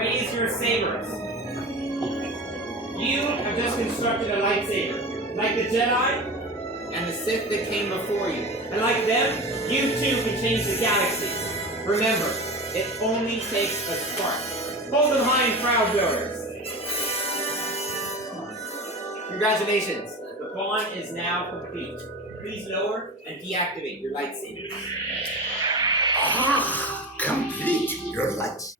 Raise your sabers. You have just constructed a lightsaber. Like the Jedi and the Sith that came before you. And like them, you too can change the galaxy. Remember, it only takes a spark. Hold them high and proud, builders. Congratulations. The bond is now complete. Please lower and deactivate your lightsabers. Complete your lights.